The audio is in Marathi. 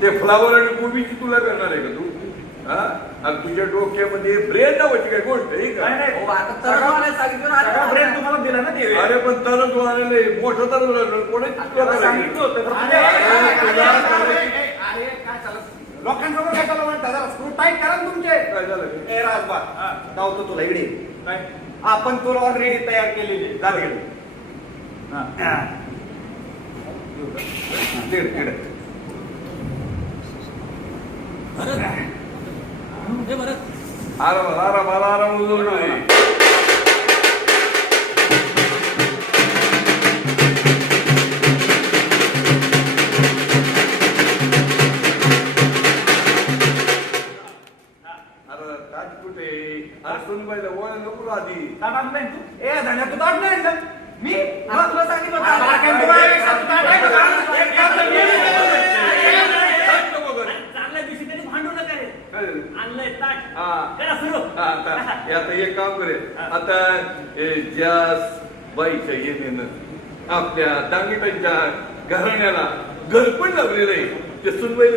ते फ्लावर आणि कोबीची तुला करणार आहे का तू? हा? आणि तुझ्या डोक्यामध्ये ब्रेन नावाची काय गोष्ट आहे का? हो, आता तरंगवाला सांगितलं ना, आता ब्रेन तुम्हाला दिला ना ते. अरे पण तरच वाढले मोठं तरच कोणाची तुला तुला करायची? सांगितलं होतं तर अरे, अरे, तुला करायची. अरे काय चालत लोकांसमोर काय चालू म्हणता जरा स्क्रू टाईट करा ना तुमचे. काय झालं? ए राजबा हा. धावतो तुला इकडे. काय? आपण तुला ऑलरेडी तयार केलेली जा तिकडे. हा. तिकडे. आराम उजवलं. अरे काय कुठे? अरे सुनबाईला ओळख नको आधी. दादा नाही तू. ए धन्या तू दाट नाही आणलं. मी आता तुला सांगितलं होतं. आता काय तुला एक साथ दाट आहे का? एक साथ मी चांगल्या दिवशी त्यांनी भांडू नका रे. काय झालं? आणलंय ताट. हा. करा सुरू. आता एक काम करेल आता ज्या बाईच्या येण्यानं आपल्या दांगिटांच्या घराण्याला घर पण लागलेलं आहे ते सुनबाई